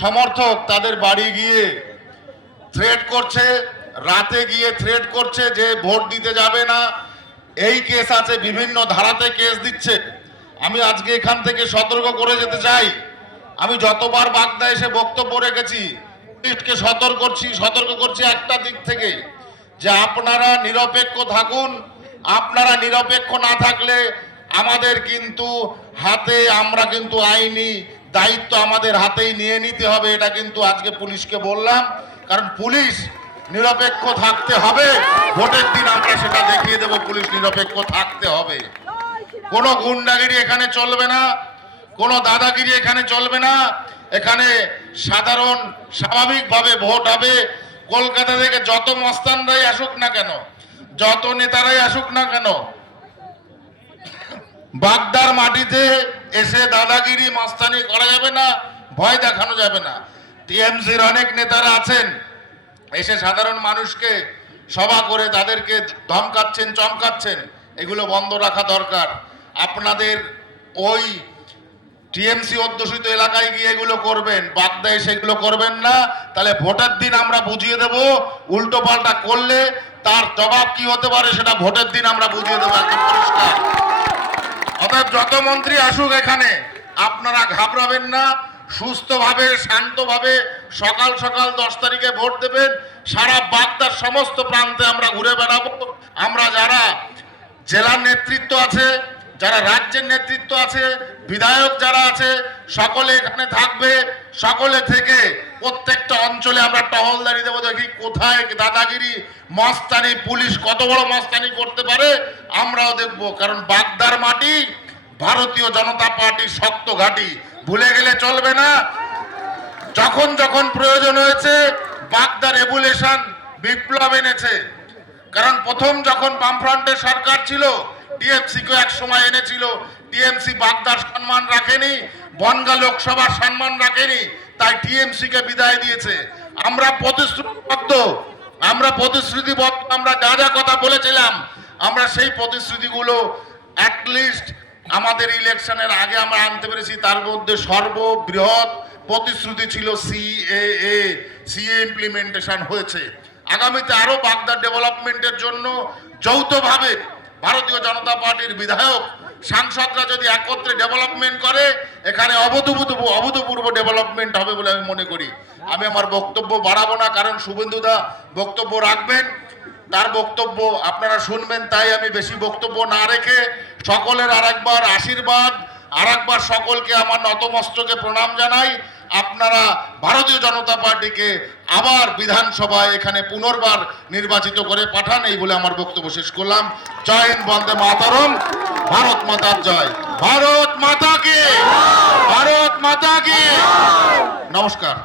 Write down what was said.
সমর্থক তাদের বাড়ি গিয়ে থ্রেট করছে, রাতে গিয়ে থ্রেট করছে যে ভোট দিতে যাবে না। এই কেস আছে, বিভিন্ন ধারাতে কেস দিচ্ছে। আমি আজকে এখান থেকে সতর্ক করে যেতে চাই। আমি যতবার বাগদা এসে বক্তব্য রেখেছি, পুলিশকে সতর্ক করছি একটা দিক থেকে, যে আপনারা নিরপেক্ষ থাকুন। আপনারা নিরপেক্ষ না থাকলে আমাদের কিন্তু হাতে, আমরা কিন্তু আইনি দায়িত্ব আমাদের হাতেই নিয়ে নিতে হবে। এটা কিন্তু আজকে পুলিশকে বললাম, কারণ পুলিশ নিরপেক্ষ থাকতে হবে। ভোটের দিন আমরা সেটা দেখিয়ে দেব, পুলিশ নিরপেক্ষ থাকতে হবে। কোনো গুন্ডাগিরি এখানে চলবে না, কোনো দাদাগিরি এখানে চলবে না। এখানে সাধারণ স্বাভাবিকভাবে ভোট হবে। কলকাতা থেকে যত মস্তানরাই আসুক না কেন, যত নেতারাই আসুক না কেন, বাগদার মাটিতে এসে দাদাগিরি মস্তানি করা যাবে না, ভয় দেখানো যাবে না। টিএমসির অনেক নেতারা আছেন, এসে সাধারণ মানুষকে সভা করে তাদেরকে ধমকাচ্ছেন, চমকাচ্ছেন। এগুলো বন্ধ রাখা দরকার। আপনাদের ওই টিএমসি অধ্যুষিত এলাকায় গিয়ে এগুলো করবেন, বাগদায় সেগুলো করবেন না। তাহলে ভোটের দিন আমরা বুঝিয়ে দেব, উল্টো পাল্টা করলে তার জবাব কি হতে পারে সেটা ভোটের দিন আমরা বুঝিয়ে দেবো একদম পরিষ্কার। অর্থাৎ যত মন্ত্রী আসুক এখানে, আপনারা ঘাবড়াবেন না, সুস্থভাবে শান্তভাবে সকাল সকাল 10 তারিখে ভোট দেবেন। সারা বাগদার সমস্ত প্রান্তে আমরা ঘুরে বেড়াবো। আমরা যারা জেলার নেতৃত্ব আছে, যারা রাজ্যের নেতৃত্ব আছে, বিধায়ক যারা আছে, সকলে এখানে থাকবে। সকলে থেকে প্রত্যেকটা অঞ্চলে আমরা টহলদারি দেবো, দেখি কোথায় দাদাগিরি মস্তানি, পুলিশ কত বড় মস্তানি করতে পারে আমরাও দেখবো। কারণ বাগদার মাটি ভারতীয় জনতা পার্টির শক্ত ঘাঁটি, ভুলে গেলে চলবে না। যখন যখন প্রয়োজন হয়েছে বাগদা রেগুলেশন বিপ্লব এনেছে। কারণ প্রথম যখন বামফ্রন্টের সরকার ছিল, টিএমসি কে এক সময় এনেছিল, টিএমসি বাগদার সম্মান রাখেনি, বনগাঁ লোকসভার সম্মান রাখেনি, তাই টিএমসি কে বিদায় দিয়েছে। আমরা প্রতিশ্রুতিবদ্ধ, আমরা যা যা কথা বলেছিলাম, আমরা সেই প্রতিশ্রুতিগুলো অ্যাটলিস্ট আমাদের ইলেকশনের আগে আমরা আনতে পেরেছি। তার মধ্যে সর্ববৃহৎ প্রতিশ্রুতি ছিল সিএ ইমপ্লিমেন্টেশন হয়েছে। আগামীতে আরো বাগদার ডেভেলপমেন্টের জন্য যৌথভাবে ভারতীয় জনতা পার্টির বিধায়ক সাংসদরা যদি একত্রে ডেভেলপমেন্ট করে, এখানে অভূতপূর্ব ডেভেলপমেন্ট হবে বলে আমি মনে করি। আমি আমার বক্তব্য বাড়াবো না, কারণ শুভেন্দুদা বক্তব্য রাখবেন, তার বক্তব্য আপনারা শুনবেন। তাই আমি বেশি বক্তব্য না রেখে সকলের আরেকবার আশীর্বাদ, আরেকবার সকলকে আমার নতমস্তকে প্রণাম জানাই। আপনারা ভারতীয় জনতা পার্টিকে আবার বিধানসভায় এখানে পুনর্বার নির্বাচিত করে পাঠান, এই বলে আমার বক্তব্য শেষ করলাম। জয় হিন্দ, বন্দে মাতরম, ভারত মাতার জয়, ভারত মাতা কি, ভারত মাতা কি। নমস্কার।